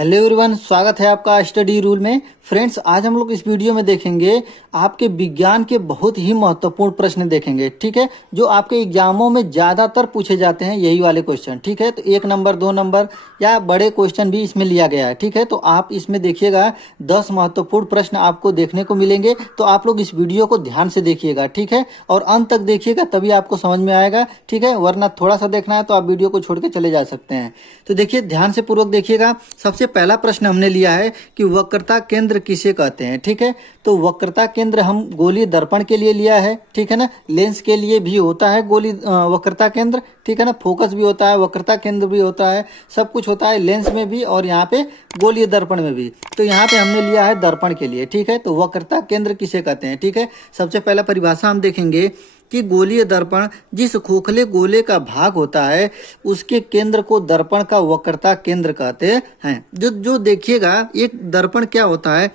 Hello everyone, स्वागत है आपका स्टडी रूल में। फ्रेंड्स, आज हम लोग इस वीडियो में देखेंगे आपके विज्ञान के बहुत ही महत्वपूर्ण प्रश्न देखेंगे। ठीक है, जो आपके एग्जामों में ज़्यादातर पूछे जाते हैं यही वाले क्वेश्चन। ठीक है, तो 1 नंबर 2 नंबर या बड़े क्वेश्चन भी इसमें लिया गया है। ठीक है, तो आप इसमें देखिएगा 10 महत्वपूर्ण प्रश्न आपको देखने को मिलेंगे, तो आप लोग इस वीडियो को ध्यान से देखिएगा। ठीक है, और अंत तक देखिएगा तभी आपको समझ में आएगा। ठीक है, वरना थोड़ा सा देखना है तो आप वीडियो को छोड़ के चले जा सकते हैं। तो देखिए, ध्यान से पूर्वक देखिएगा। सबसे पहला प्रश्न हमने लिया है कि वक्रता केंद्र किसे कहते हैं। ठीक है, तो वक्रता केंद्र हम गोलीय दर्पण के लिए लिया है। ठीक है ना, लेंस के लिए भी होता है गोली वक्रता केंद्र। ठीक है ना, फोकस भी होता है, वक्रता केंद्र भी होता है, सब कुछ होता है लेंस में भी और यहाँ पे गोलीय दर्पण में भी। तो यहाँ पे हमने लिया है दर्पण के लिए। ठीक है, तो वक्रता केंद्र किसे कहते हैं। ठीक है, सबसे पहला परिभाषा हम देखेंगे कि गोलीय दर्पण जिस खोखले गोले का भाग होता है उसके केंद्र को दर्पण का वक्रता केंद्र कहते हैं। जो देखिएगा, एक दर्पण क्या होता है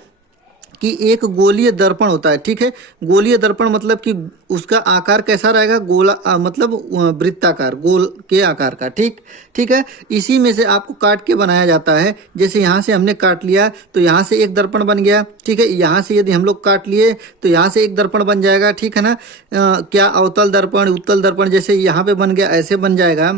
कि एक गोलीय दर्पण होता है। ठीक है, गोलीय दर्पण मतलब कि उसका आकार कैसा रहेगा, गोला मतलब वृत्ताकार, गोल के आकार का। ठीक है, इसी में से आपको काट के बनाया जाता है। जैसे यहाँ से हमने काट लिया तो यहाँ से एक दर्पण बन गया। ठीक है, यहाँ से यदि हम लोग काट लिए तो यहाँ से एक दर्पण बन जाएगा। ठीक है ना, क्या अवतल दर्पण, उत्तल दर्पण, जैसे यहाँ पे बन गया ऐसे बन जाएगा।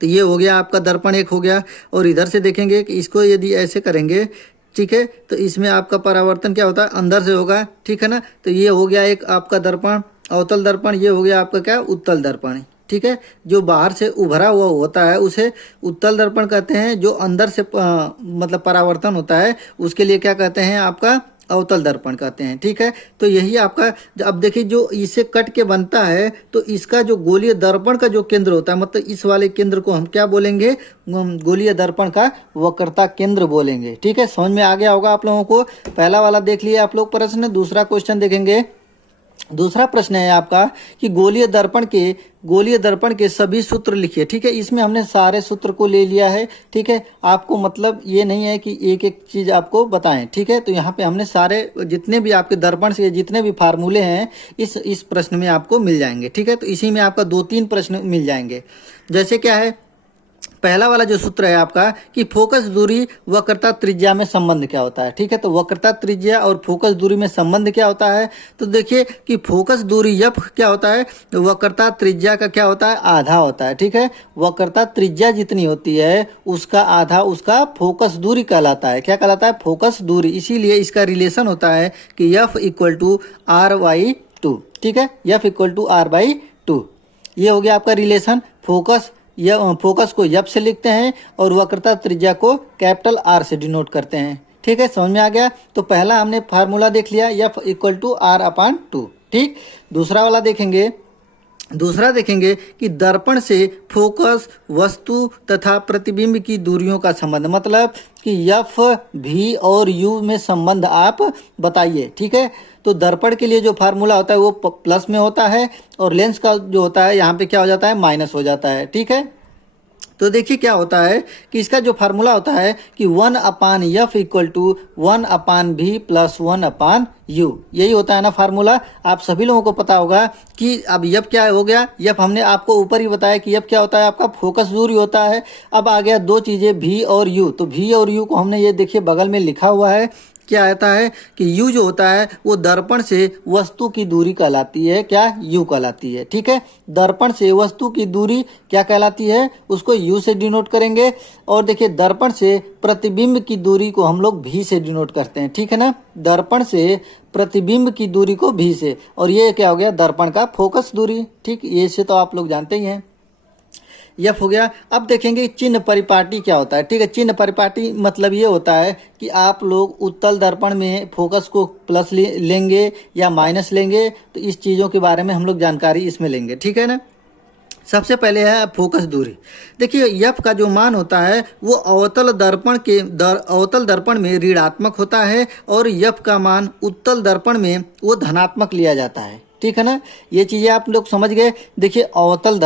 तो ये हो गया आपका दर्पण एक हो गया। और इधर से देखेंगे कि इसको यदि ऐसे करेंगे, ठीक है, तो इसमें आपका परावर्तन क्या होता है, अंदर से होगा। ठीक है ना, तो ये हो गया एक आपका दर्पण अवतल दर्पण, ये हो गया आपका क्या, उत्तल दर्पण। ठीक है, जो बाहर से उभरा हुआ होता है उसे उत्तल दर्पण कहते हैं। जो अंदर से मतलब परावर्तन होता है उसके लिए क्या कहते हैं, आपका अवतल दर्पण कहते हैं। ठीक है, तो यही आपका, अब देखिए जो इसे कट के बनता है तो इसका जो गोलीय दर्पण का जो केंद्र होता है, मतलब इस वाले केंद्र को हम क्या बोलेंगे, गोलीय दर्पण का वक्रता केंद्र बोलेंगे। ठीक है, समझ में आ गया होगा आप लोगों को। पहला वाला देख लिए आप लोग प्रश्न। दूसरा क्वेश्चन देखेंगे। दूसरा प्रश्न है आपका कि गोलीय दर्पण के सभी सूत्र लिखिए। ठीक है, इसमें हमने सारे सूत्र को ले लिया है। ठीक है, आपको मतलब ये नहीं है कि एक एक चीज आपको बताएं। ठीक है, तो यहाँ पे हमने सारे जितने भी आपके दर्पण से जितने भी फार्मूले हैं इस प्रश्न में आपको मिल जाएंगे। ठीक है, तो इसी में आपका 2-3 प्रश्न मिल जाएंगे। जैसे क्या है, पहला वाला जो सूत्र है आपका कि फोकस दूरी वक्रता त्रिज्या में संबंध क्या होता है। ठीक है, तो वक्रता त्रिज्या और फोकस दूरी में संबंध क्या होता है, तो देखिए कि फोकस दूरी एफ क्या होता है, वक्रता त्रिज्या का क्या होता है, आधा होता है। ठीक है, वक्रता त्रिज्या जितनी होती है उसका आधा उसका फोकस दूरी कहलाता है। क्या कहलाता है, फोकस दूरी। इसीलिए इसका रिलेशन होता है कि एफ इक्वल टू r/2। ठीक है, एफ इक्वल टू r/2, ये हो गया आपका रिलेशन। फोकस को एफ से लिखते हैं और वक्रता त्रिज्या को कैपिटल आर से डिनोट करते हैं। ठीक है, समझ में आ गया। तो पहला हमने फार्मूला देख लिया, एफ इक्वल टू r/2। ठीक, दूसरा वाला देखेंगे। दूसरा देखेंगे कि दर्पण से फोकस वस्तु तथा प्रतिबिंब की दूरियों का संबंध, मतलब कि एफ भी और यू में संबंध आप बताइए। ठीक है, तो दर्पण के लिए जो फार्मूला होता है वो प्लस में होता है और लेंस का जो होता है यहाँ पे क्या हो जाता है, माइनस हो जाता है। ठीक है, तो देखिए क्या होता है कि इसका जो फार्मूला होता है कि 1/f equal to 1/v plus 1/u, यही होता है ना फार्मूला। आप सभी लोगों को पता होगा कि अब एफ क्या हो गया, एफ हमने आपको ऊपर ही बताया कि एफ क्या होता है, आपका फोकस दूरी होता है। अब आ गया दो चीजें v और u, तो v और u को हमने ये देखिए बगल में लिखा हुआ है। क्या आता है कि u जो होता है वो दर्पण से वस्तु की दूरी कहलाती है। क्या, u कहलाती है। ठीक है, दर्पण से वस्तु की दूरी क्या कहलाती है, उसको u से डिनोट करेंगे। और देखिए दर्पण से प्रतिबिंब की दूरी को हम लोग v से डिनोट करते हैं। ठीक है ना, दर्पण से प्रतिबिंब की दूरी को v से, और ये क्या हो गया, दर्पण का फोकस दूरी। ठीक, ये से तो आप लोग जानते ही हैं। यफ हो गया। अब देखेंगे चिन्ह परिपाटी क्या होता है। ठीक है, चिन्ह परिपाटी मतलब ये होता है कि आप लोग उत्तल दर्पण में फोकस को प्लस लेंगे या माइनस लेंगे, तो इस चीज़ों के बारे में हम लोग जानकारी इसमें लेंगे। ठीक है ना, सबसे पहले है फोकस दूरी। देखिए एफ का जो मान होता है वो अवतल दर्पण में ऋणात्मक होता है और एफ का मान उत्तल दर्पण में वो धनात्मक लिया जाता है। ठीक है ना, ये चीजें आप लोग समझ गए। देखिए अवतल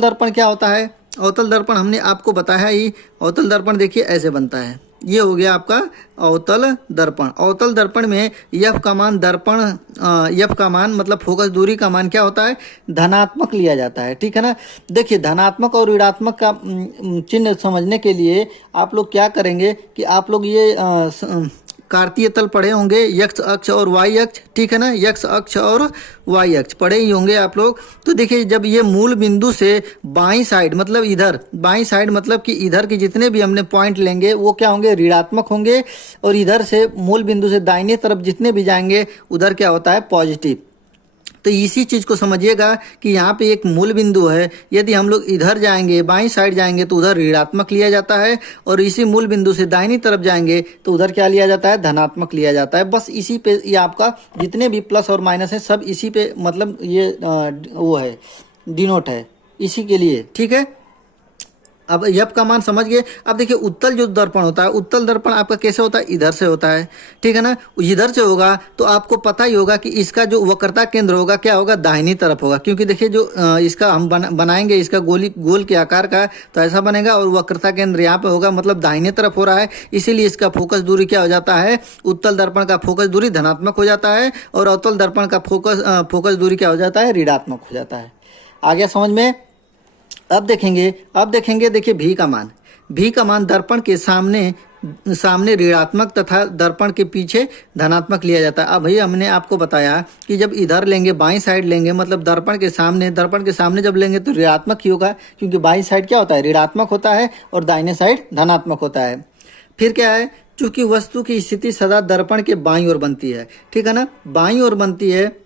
दर्पण क्या होता है, अवतल दर्पण हमने आपको बताया ही। अवतल दर्पण देखिए ऐसे बनता है। ये हो गया आपका अवतल दर्पण। अवतल दर्पण में एफ का मान एफ का मान मतलब फोकस दूरी का मान क्या होता है, धनात्मक लिया जाता है। ठीक है ना। देखिए धनात्मक और ऋणात्मक का चिन्ह समझने के लिए आप लोग क्या करेंगे कि आप लोग ये कार्तीय तल पढ़े होंगे, एक्स अक्ष और वाई अक्ष। ठीक है ना, एक्स अक्ष और वाई अक्ष पढ़े ही होंगे आप लोग। तो देखिए जब ये मूल बिंदु से बाईं साइड मतलब इधर, बाईं साइड मतलब कि इधर के जितने भी हमने पॉइंट लेंगे वो क्या होंगे, ऋणात्मक होंगे, और इधर से मूल बिंदु से दाहिने तरफ जितने भी जाएंगे उधर क्या होता है, पॉजिटिव। तो इसी चीज़ को समझिएगा कि यहाँ पे एक मूल बिंदु है, यदि हम लोग इधर जाएंगे बाईं साइड जाएंगे तो उधर ऋणात्मक लिया जाता है, और इसी मूल बिंदु से दाहिनी तरफ जाएंगे तो उधर क्या लिया जाता है, धनात्मक लिया जाता है। बस इसी पे ये आपका जितने भी प्लस और माइनस है सब इसी पे मतलब ये वो है, डिनोट है इसी के लिए। ठीक है, अब एफ का मान समझ गए। अब देखिए उत्तल जो दर्पण होता है, उत्तल दर्पण आपका कैसे होता है, इधर से होता है। ठीक है ना, इधर से होगा तो आपको पता ही होगा कि इसका जो वक्रता केंद्र होगा क्या होगा, दाहिनी तरफ होगा, क्योंकि देखिए जो इसका हम बनाएंगे इसका गोल के आकार का, तो ऐसा बनेगा, और वक्रता केंद्र यहाँ पे होगा मतलब दाहिने तरफ हो रहा है, इसीलिए इसका फोकस दूरी क्या हो जाता है, उत्तल दर्पण का फोकस दूरी धनात्मक हो जाता है, और अवतल दर्पण का फोकस दूरी क्या हो जाता है, ऋणात्मक हो जाता है। आ गया समझ में। अब देखेंगे देखिए भी का मान दर्पण के सामने ऋणात्मक तथा दर्पण के पीछे धनात्मक लिया जाता है। अब भाई हमने आपको बताया कि जब इधर लेंगे बाईं साइड लेंगे मतलब दर्पण के सामने जब लेंगे तो ऋणात्मक ही होगा, क्योंकि बाईं साइड क्या होता है, ऋणात्मक होता है, और दाहिने साइड धनात्मक होता है। फिर क्या है, चूंकि वस्तु की स्थिति सदा दर्पण के बाईं ओर बनती है। ठीक है ना, बाईं ओर बनती है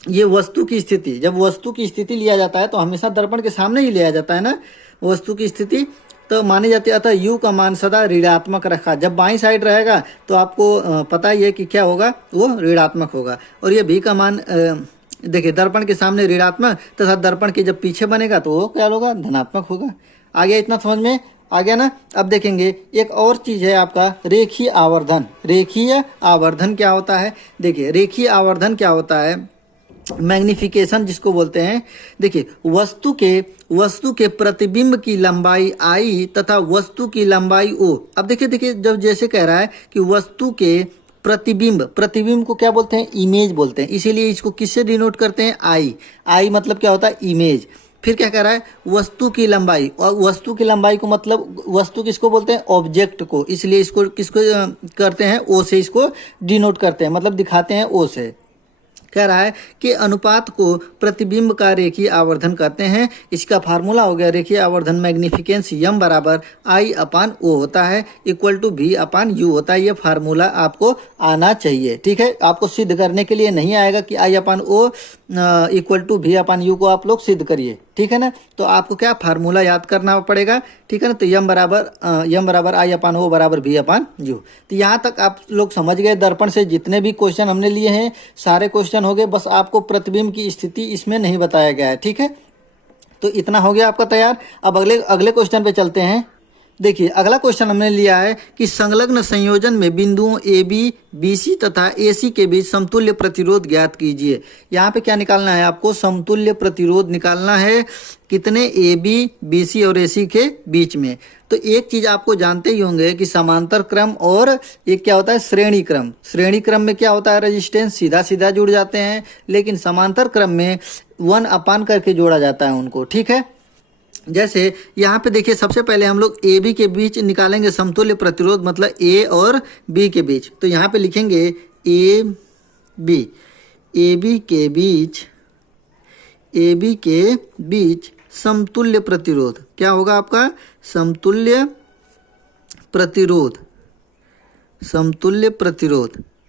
ये वस्तु की स्थिति। जब वस्तु की स्थिति लिया जाता है तो हमेशा दर्पण के सामने ही लिया जाता है ना वस्तु की स्थिति, तो मानी जाती है। अतः यू का मान सदा ऋणात्मक रखा। जब बाईं साइड रहेगा तो आपको पता ही है कि क्या होगा, वो ऋणात्मक होगा। और ये भी का मान देखिए दर्पण के सामने ऋणात्मक तथा दर्पण के जब पीछे बनेगा तो वो क्या होगा, धनात्मक होगा। आ गया, इतना समझ में आ गया ना। अब देखेंगे एक और चीज है आपका रेखीय आवर्धन। रेखीय आवर्धन क्या होता है, देखिए रेखीय आवर्धन क्या होता है, मैग्निफिकेशन जिसको बोलते हैं। देखिए वस्तु के प्रतिबिंब की लंबाई आई तथा वस्तु की लंबाई ओ। अब देखिए जब जैसे कह रहा है कि वस्तु के प्रतिबिंब को क्या बोलते हैं, इमेज बोलते हैं, इसीलिए इसको किससे डिनोट करते हैं, आई मतलब क्या होता है, इमेज। फिर क्या कह रहा है, वस्तु की लंबाई, और वस्तु की लंबाई को मतलब वस्तु किसको बोलते हैं, ऑब्जेक्ट को, इसलिए इसको किसको करते हैं, ओ से इसको डिनोट करते हैं, मतलब दिखाते हैं ओ से। कह रहा है कि अनुपात को प्रतिबिंब का रेखीय आवर्धन कहते हैं। इसका फार्मूला हो गया रेखीय आवर्धन मैग्निफिकेंस यम बराबर आई अपान ओ होता है, इक्वल टू भी अपान यू होता है। ये फार्मूला आपको आना चाहिए। ठीक है, आपको सिद्ध करने के लिए नहीं आएगा कि आई अपान ओ इक्वल टू भी अपान यू को आप लोग सिद्ध करिए। ठीक है ना, तो आपको क्या फार्मूला याद करना पड़ेगा। ठीक है ना, तो यम बराबर आई अपान ओ बराबर भी अपान यू। तो यहाँ तक आप लोग समझ गए। दर्पण से जितने भी क्वेश्चन हमने लिए हैं सारे क्वेश्चन हो गए, बस आपको प्रतिबिंब की स्थिति इसमें नहीं बताया गया है। ठीक है, तो इतना हो गया आपका तैयार। अब अगले क्वेश्चन पे चलते हैं। देखिए अगला क्वेश्चन हमने लिया है कि संलग्न संयोजन में बिंदुओं ए बी बी सी तथा ए सी के बीच समतुल्य प्रतिरोध ज्ञात कीजिए। यहाँ पे क्या निकालना है आपको, समतुल्य प्रतिरोध निकालना है। कितने, ए बी बी सी और ए सी के बीच में। तो एक चीज आपको जानते ही होंगे कि समांतर क्रम और एक क्या होता है, श्रेणी क्रम। श्रेणी क्रम में क्या होता है, रेजिस्टेंस सीधा सीधा जुड़ जाते हैं, लेकिन समांतर क्रम में 1 अपान करके जोड़ा जाता है उनको। ठीक है, जैसे यहाँ पे देखिए सबसे पहले हम लोग ए बी के बीच निकालेंगे समतुल्य प्रतिरोध, मतलब ए और बी के बीच। तो यहाँ पे लिखेंगे ए बी के बीच समतुल्य प्रतिरोध क्या होगा आपका, समतुल्य प्रतिरोध।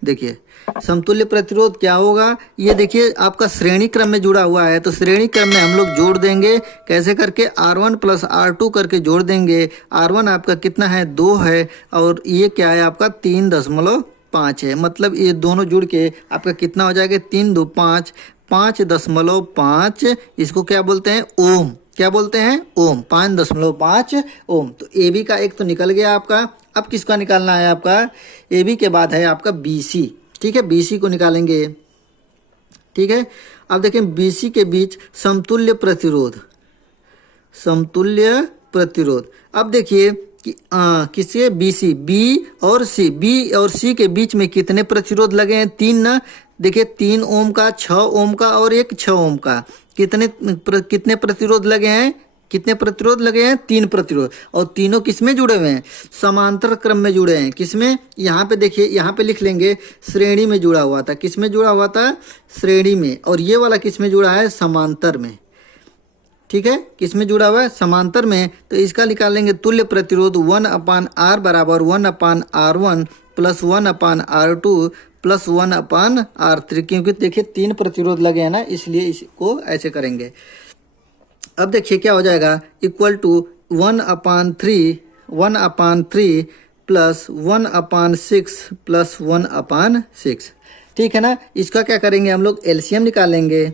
देखिए समतुल्य प्रतिरोध क्या होगा, ये देखिए आपका श्रेणी क्रम में जुड़ा हुआ है, तो श्रेणी क्रम में हम लोग जोड़ देंगे। कैसे करके, R1 प्लस R2 करके जोड़ देंगे। R1 आपका कितना है, 2 है, और ये क्या है आपका 3.5 है। मतलब ये दोनों जुड़ के आपका कितना हो जाएगा, 3 2 5, 5.5। इसको क्या बोलते हैं, ओम। क्या बोलते हैं, ओम। 5.5 ओम। तो ए बी का एक तो निकल गया आपका। अब किसका निकालना है आपका, ए बी के बाद है आपका बी सी। ठीक है, बी सी को निकालेंगे। ठीक है, अब देखें बी सी के बीच समतुल्य प्रतिरोध। अब देखिए कि किसके बी और सी के बीच में कितने प्रतिरोध लगे हैं? 3 ना। देखिए 3 ओम का, 6 ओम का और एक 6 ओम का। कितने प्रतिरोध लगे हैं? कितने प्रतिरोध लगे हैं? 3 प्रतिरोध। और तीनों किसमें जुड़े हुए हैं? समांतर क्रम में जुड़े हैं। किसमें? यहाँ पे देखिए, यहाँ पे लिख लेंगे श्रेणी में जुड़ा हुआ था। किसमें जुड़ा हुआ था? श्रेणी में। और ये वाला किसमें जुड़ा है? समांतर में। ठीक है, किसमें जुड़ा हुआ है? समांतर में। तो इसका निकालेंगे तुल्य प्रतिरोध 1/R बराबर 1/R1 plus 1/R2 plus 1/R3। क्योंकि देखिए 3 प्रतिरोध लगे हैं ना, इसलिए इसको ऐसे करेंगे। अब देखिए क्या हो जाएगा, इक्वल टू 1/3 प्लस 1/6 प्लस 1/6। ठीक है ना। इसका क्या करेंगे हम लोग? एलसीएम निकालेंगे।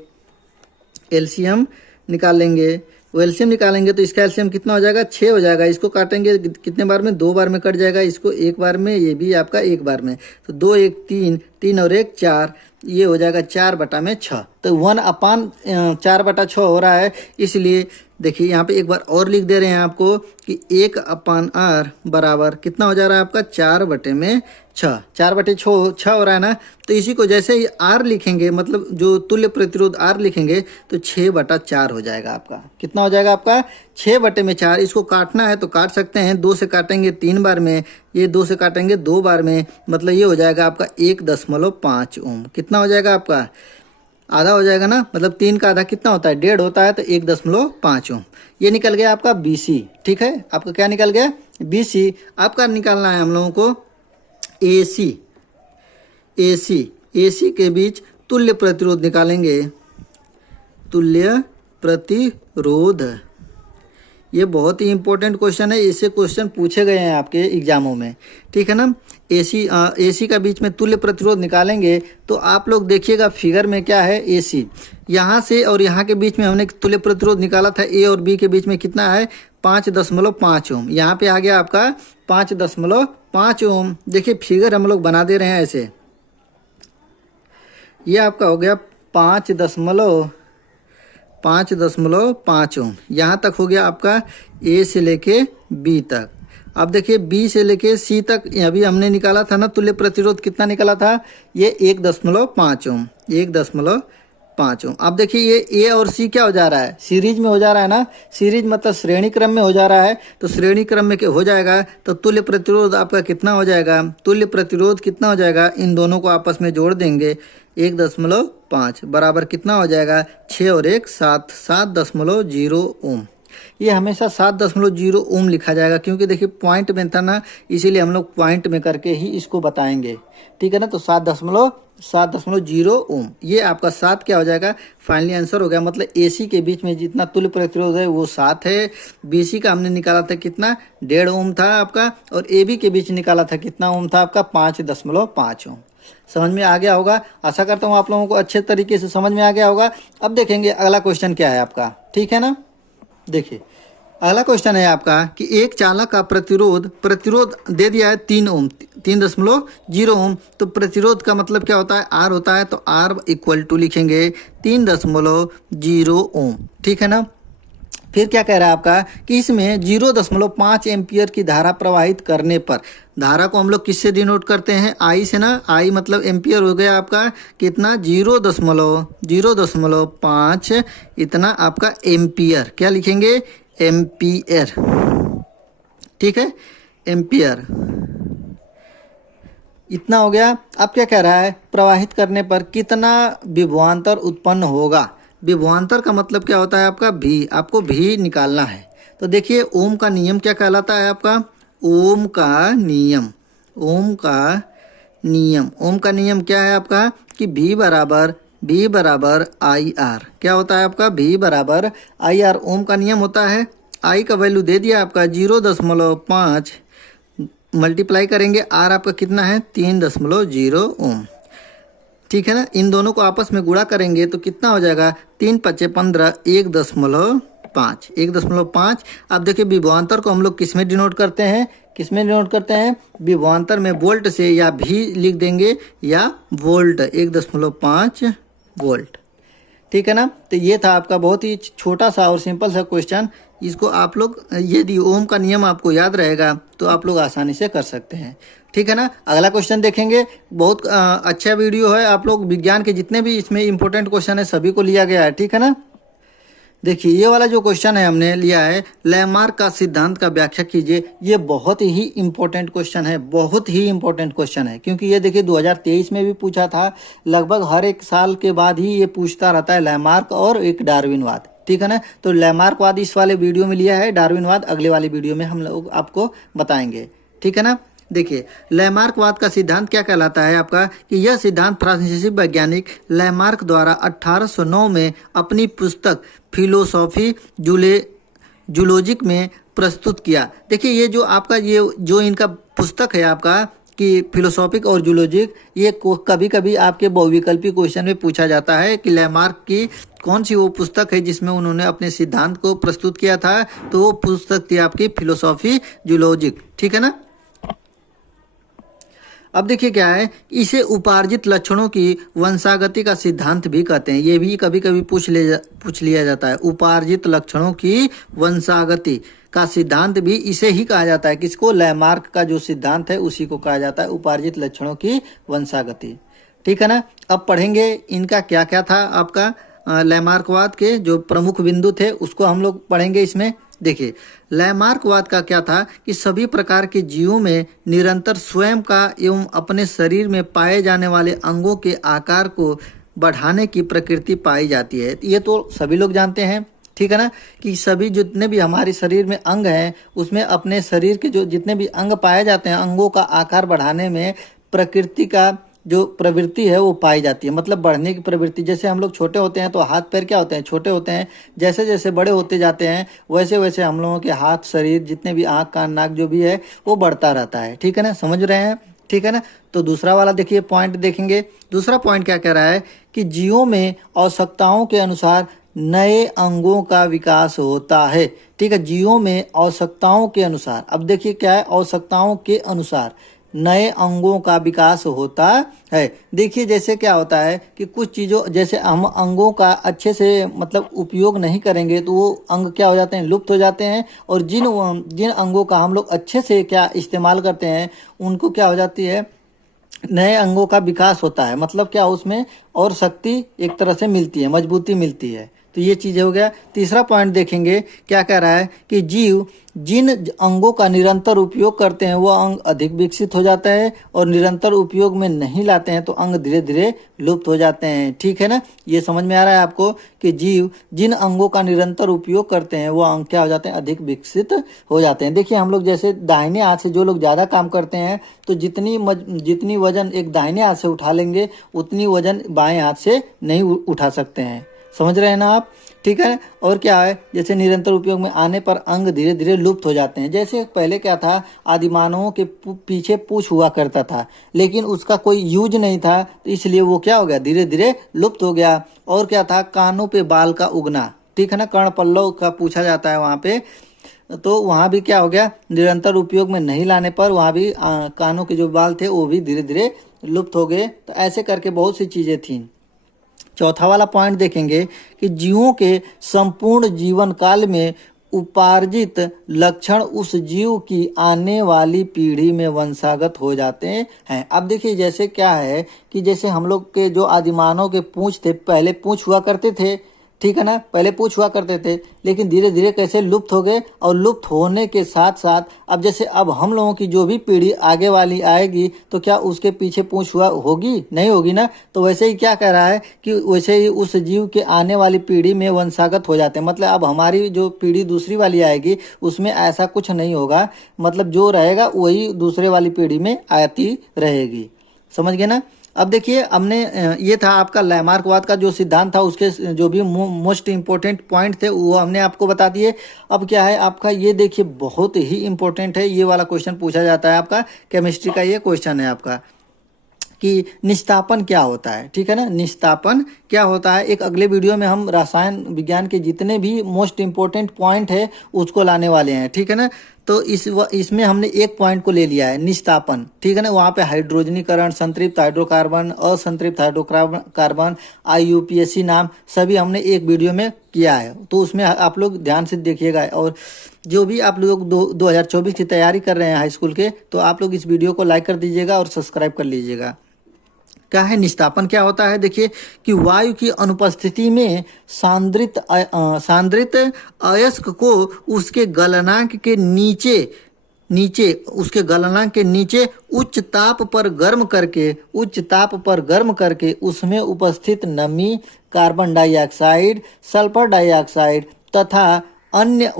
एलसीएम निकालेंगे। वो एलसीएम निकालेंगे तो इसका एलसीएम कितना हो जाएगा? 6 हो जाएगा। इसको काटेंगे कितने बार में? 2 बार में कट जाएगा। इसको 1 बार में, ये भी आपका 1 बार में। तो 2 1 3, 3 और 1 4, ये हो जाएगा 4/6। तो 1/4/6 हो रहा है। इसलिए देखिए यहाँ पे एक बार और लिख दे रहे हैं आपको कि 1/R बराबर कितना हो जा रहा है आपका? 4/6। 4/6 हो रहा है ना। तो इसी को जैसे ही R लिखेंगे, मतलब जो तुल्य प्रतिरोध R लिखेंगे, तो 6/4 हो जाएगा आपका। कितना हो जाएगा आपका? 6/4। इसको काटना है तो काट सकते हैं। 2 से काटेंगे 3 बार में, ये 2 से काटेंगे 2 बार में, मतलब ये हो जाएगा आपका 1.5 ओम। कितना हो जाएगा आपका? आधा हो जाएगा ना। मतलब 3 का आधा कितना होता है? 1.5 होता है। तो 1.5 ओम। ये निकल गया आपका BC। ठीक है, आपका क्या निकल गया? BC। आपका निकालना है हम लोगों को AC के बीच तुल्य प्रतिरोध निकालेंगे। तुल्य प्रतिरोध, ये बहुत ही इंपॉर्टेंट क्वेश्चन है। इससे क्वेश्चन पूछे गए हैं आपके एग्जामों में। ठीक है ना। AC का बीच में तुल्य प्रतिरोध निकालेंगे तो आप लोग देखिएगा फिगर में क्या है। AC यहाँ से और यहाँ के बीच में हमने तुल्य प्रतिरोध निकाला था। A और B के बीच में कितना है? 5.5 ओम। यहाँ पे आ गया आपका 5.5 ओम। देखिए फिगर हम लोग बना दे रहे हैं ऐसे। ये आपका हो गया 5.5 ओम। यहाँ तक हो गया आपका A से लेके B तक। अब देखिए B से लेके C तक अभी हमने निकाला था ना तुल्य प्रतिरोध, कितना निकाला था? ये 1.5 ओम। 1.5 ओम। अब देखिए ये A और C क्या हो जा रहा है? सीरीज में हो जा रहा है ना। सीरीज मतलब श्रेणी क्रम में हो जा रहा है। तो श्रेणी क्रम में हो जाएगा तो तुल्य प्रतिरोध आपका कितना हो जाएगा? तुल्य प्रतिरोध कितना हो जाएगा? इन दोनों को आपस में जोड़ देंगे। 1.5 बराबर कितना हो जाएगा? 6 और 1 7, 7.0 ओम। ये हमेशा 7.0 ओम लिखा जाएगा, क्योंकि देखिए पॉइंट में था ना, इसीलिए हम लोग पॉइंट में करके ही इसको बताएंगे। ठीक है ना। तो 7.0 ओम। ये आपका 7 क्या हो जाएगा? फाइनली आंसर हो गया। मतलब AC के बीच में जितना तुल्य प्रतिरोध है वो 7 है। BC का हमने निकाला था कितना? 1.5 ओम था आपका। और AB के बीच निकाला था कितना ओम था आपका? 5.5 ओम। समझ में आ गया होगा। आशा करता हूँ आप लोगों को अच्छे तरीके से समझ में आ गया होगा। अब देखेंगे अगला क्वेश्चन क्या है आपका। ठीक है ना। देखिए अगला क्वेश्चन है आपका कि एक चालक का प्रतिरोध दे दिया है 3 ओम, 3.0 ओम। तो प्रतिरोध का मतलब क्या होता है? R होता है। तो R इक्वल टू लिखेंगे 3.0 ओम। ठीक है ना। फिर क्या कह रहा है आपका कि इसमें 0.5 एम्पियर की धारा प्रवाहित करने पर, धारा को हम लोग किससे डिनोट करते हैं? I से ना। I मतलब एम्पियर हो गया आपका कितना? 0.5 इतना आपका एम्पियर। क्या लिखेंगे? एम्पियर। ठीक है, एम्पियर इतना हो गया। अब क्या कह रहा है? प्रवाहित करने पर कितना विभवांतर उत्पन्न होगा? विभवांतर का मतलब क्या होता है आपका? भी। आपको भी निकालना है। तो देखिए ओम का नियम क्या कहलाता है आपका? ओम का नियम क्या है आपका? कि V बराबर IR। क्या होता है आपका? V बराबर IR। ओम का नियम होता है। I का वैल्यू दे दिया आपका 0.5, मल्टीप्लाई करेंगे R आपका कितना है? 3.0 ओम। ठीक है ना। इन दोनों को आपस में गुणा करेंगे तो कितना हो जाएगा? 3 × 5 = 15, 1.5। अब देखिए विभवांतर को हम लोग किस में डिनोट करते हैं? विभवांतर में वोल्ट से, या भी लिख देंगे या वोल्ट। 1.5 वोल्ट। ठीक है ना। तो ये था आपका बहुत ही छोटा सा और सिंपल सा क्वेश्चन। इसको आप लोग यदि ओम का नियम आपको याद रहेगा तो आप लोग आसानी से कर सकते हैं, ठीक है ना। अगला क्वेश्चन देखेंगे। बहुत अच्छा वीडियो है, आप लोग विज्ञान के जितने भी इसमें इंपॉर्टेंट क्वेश्चन है सभी को लिया गया है, ठीक है ना। देखिए ये वाला जो क्वेश्चन है हमने लिया है, लैमार्क का सिद्धांत का व्याख्या कीजिए। ये बहुत ही इंपॉर्टेंट क्वेश्चन है, बहुत ही इंपॉर्टेंट क्वेश्चन है, क्योंकि ये देखिए 2023 में भी पूछा था। लगभग हर एक साल के बाद ही ये पूछता रहता है, लैमार्क और एक डार्विनवाद, ठीक है ना। तो लैमार्कवाद इस वाले वीडियो में लिया है, डार्विनवाद अगले वाले वीडियो में हम लोग आपको बताएंगे, ठीक है ना। देखिए लैमार्कवाद का सिद्धांत क्या कहलाता है आपका, कि यह सिद्धांत फ्रांसीसी वैज्ञानिक लैमार्क द्वारा 1809 में अपनी पुस्तक फिलोसॉफी जूलॉजिक में प्रस्तुत किया। देखिए ये जो आपका ये जो इनका पुस्तक है आपका कि फिलोसॉफिक और जूलॉजिक, ये कभी कभी आपके बहुविकल्पी क्वेश्चन में पूछा जाता है कि लैमार्क की कौन सी वो पुस्तक है जिसमें उन्होंने अपने सिद्धांत को प्रस्तुत किया था। तो वो पुस्तक थी आपकी फिलोसॉफी जूलॉजिक, ठीक है ना। अब देखिए क्या है, इसे उपार्जित लक्षणों की वंशागति का सिद्धांत भी कहते हैं। ये भी कभी कभी पूछ लिया जाता है। उपार्जित लक्षणों की वंशागति का सिद्धांत भी इसे ही कहा जाता है। किसको? लैमार्क का जो सिद्धांत है उसी को कहा जाता है उपार्जित लक्षणों की वंशागति, ठीक है ना। अब पढ़ेंगे इनका क्या क्या था आपका लैमार्कवाद के जो प्रमुख बिंदु थे उसको हम लोग पढ़ेंगे इसमें। देखिए लैमार्कवाद का क्या था कि सभी प्रकार के जीवों में निरंतर स्वयं का एवं अपने शरीर में पाए जाने वाले अंगों के आकार को बढ़ाने की प्रकृति पाई जाती है। ये तो सभी लोग जानते हैं, ठीक है ना, कि सभी जितने भी हमारे शरीर में अंग हैं उसमें अपने शरीर के जो जितने भी अंग पाए जाते हैं, अंगों का आकार बढ़ाने में प्रकृति का जो प्रवृत्ति है वो पाई जाती है, मतलब बढ़ने की प्रवृत्ति। जैसे हम लोग छोटे होते हैं तो हाथ पैर क्या होते हैं? छोटे होते हैं। जैसे जैसे बड़े होते जाते हैं वैसे वैसे हम लोगों के हाथ, शरीर, जितने भी आँख, कान, नाक जो भी है वो बढ़ता रहता है, ठीक है ना। समझ रहे हैं, ठीक है ना। तो दूसरा वाला देखिए पॉइंट देखेंगे। दूसरा पॉइंट क्या कह रहा है कि जीवों में आवश्यकताओं के अनुसार नए अंगों का विकास होता है, ठीक है। जीवों में आवश्यकताओं के अनुसार, अब देखिए क्या है, आवश्यकताओं के अनुसार नए अंगों का विकास होता है। देखिए जैसे क्या होता है कि कुछ चीज़ों, जैसे हम अंगों का अच्छे से मतलब उपयोग नहीं करेंगे तो वो अंग क्या हो जाते हैं? लुप्त हो जाते हैं। और जिन जिन अंगों का हम लोग अच्छे से क्या इस्तेमाल करते हैं उनको क्या हो जाती है? नए अंगों का विकास होता है। मतलब क्या, उसमें और शक्ति एक तरह से मिलती है, मजबूती मिलती है। तो ये चीज़ हो गया। तीसरा पॉइंट देखेंगे क्या कह रहा है कि जीव जिन अंगों का निरंतर उपयोग करते हैं वो अंग अधिक विकसित हो जाता है, और निरंतर उपयोग में नहीं लाते हैं तो अंग धीरे धीरे लुप्त हो जाते हैं, ठीक है ना। ये समझ में आ रहा है आपको कि जीव जिन अंगों का निरंतर उपयोग करते हैं वो अंग क्या हो जाते हैं? अधिक विकसित हो जाते हैं। देखिए हम लोग जैसे दाहिने हाथ से जो लोग ज़्यादा काम करते हैं तो जितनी वजन एक दाहिने हाथ से उठा लेंगे उतनी वजन बाएं हाथ से नहीं उठा सकते हैं। समझ रहे हैं ना आप, ठीक है। और क्या है, जैसे निरंतर उपयोग में आने पर अंग धीरे धीरे लुप्त हो जाते हैं। जैसे पहले क्या था, आदिमानवों के पीछे पूंछ हुआ करता था लेकिन उसका कोई यूज नहीं था, तो इसलिए वो क्या हो गया? धीरे धीरे लुप्त हो गया। और क्या था, कानों पे बाल का उगना, ठीक है ना, कर्ण पल्लव का पूछा जाता है वहाँ पे। तो वहाँ भी क्या हो गया, निरंतर उपयोग में नहीं लाने पर वहाँ भी कानों के जो बाल थे वो भी धीरे धीरे लुप्त हो गए। तो ऐसे करके बहुत सी चीज़ें थीं। चौथा वाला पॉइंट देखेंगे कि जीवों के संपूर्ण जीवन काल में उपार्जित लक्षण उस जीव की आने वाली पीढ़ी में वंशागत हो जाते हैं। अब देखिए जैसे क्या है कि जैसे हम लोग के जो आदिमानव के पूंछ थे, पहले पूंछ हुआ करते थे, ठीक है ना, पहले पूंछ हुआ करते थे लेकिन धीरे धीरे कैसे लुप्त हो गए। और लुप्त होने के साथ साथ अब जैसे अब हम लोगों की जो भी पीढ़ी आगे वाली आएगी तो क्या उसके पीछे पूंछ हुआ होगी? नहीं होगी ना। तो वैसे ही क्या कह रहा है कि वैसे ही उस जीव के आने वाली पीढ़ी में वंशागत हो जाते हैं। मतलब अब हमारी जो पीढ़ी दूसरी वाली आएगी उसमें ऐसा कुछ नहीं होगा, मतलब जो रहेगा वही दूसरे वाली पीढ़ी में आती रहेगी। समझ गए ना। अब देखिए हमने ये था आपका लैमार्कवाद का जो सिद्धांत था, उसके जो भी मोस्ट इम्पोर्टेंट पॉइंट थे वो हमने आपको बता दिए। अब क्या है आपका, ये देखिए बहुत ही इम्पोर्टेंट है, ये वाला क्वेश्चन पूछा जाता है आपका केमिस्ट्री का। ये क्वेश्चन है आपका कि निस्तापन क्या होता है, ठीक है ना। निस्तापन क्या होता है, एक अगले वीडियो में हम रसायन विज्ञान के जितने भी मोस्ट इम्पोर्टेंट पॉइंट है उसको लाने वाले हैं, ठीक है ना। तो इसमें हमने एक पॉइंट को ले लिया है, निस्तापन, ठीक है ना। वहाँ पे हाइड्रोजनीकरण, संतृप्त हाइड्रोकार्बन, असंतृप्त हाइड्रोकार्बन, IUPAC नाम सभी हमने एक वीडियो में किया है, तो उसमें आप लोग ध्यान से देखिएगा। और जो भी आप लोग 2024 की तैयारी कर रहे हैं हाई स्कूल के, तो आप लोग इस वीडियो को लाइक कर दीजिएगा और सब्सक्राइब कर लीजिएगा। क्या है निस्तापन, क्या होता है, देखिए कि वायु की अनुपस्थिति में सांद्रित अयस्क को उसके गलनांक के नीचे उच्च ताप पर गर्म करके उसमें उपस्थित नमी, कार्बन डाइऑक्साइड, सल्फर डाइऑक्साइड तथा अन्य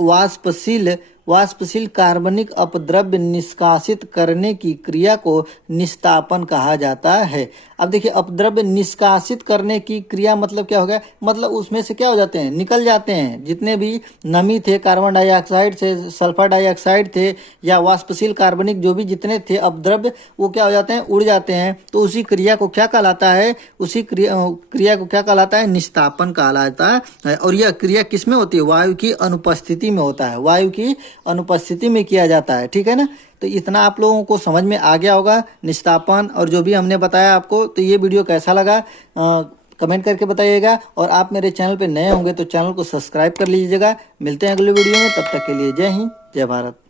वाष्पशील कार्बनिक अपद्रव्य निष्कासित करने की क्रिया को निस्तापन कहा जाता है। अब देखिए, अपद्रव्य निष्कासित करने की क्रिया मतलब क्या हो गया, मतलब उसमें से क्या हो जाते हैं, निकल जाते हैं। जितने भी नमी थे, कार्बन डाइऑक्साइड थे, सल्फर डाइऑक्साइड थे या वाष्पशील कार्बनिक जो भी जितने थे अपद्रव्य, वो क्या हो जाते हैं, उड़ जाते हैं। तो उसी क्रिया को क्या कहलाता है, उसी क्रिया को क्या कहलाता है, निस्तापन कहलाता है। और यह क्रिया किस में होती है, वायु की अनुपस्थिति में होता है, वायु की अनुपस्थिति में किया जाता है, ठीक है ना। तो इतना आप लोगों को समझ में आ गया होगा निस्तापन और जो भी हमने बताया आपको। तो ये वीडियो कैसा लगा कमेंट करके बताइएगा, और आप मेरे चैनल पे नए होंगे तो चैनल को सब्सक्राइब कर लीजिएगा। मिलते हैं अगले वीडियो में, तब तक के लिए जय हिंद, जय भारत।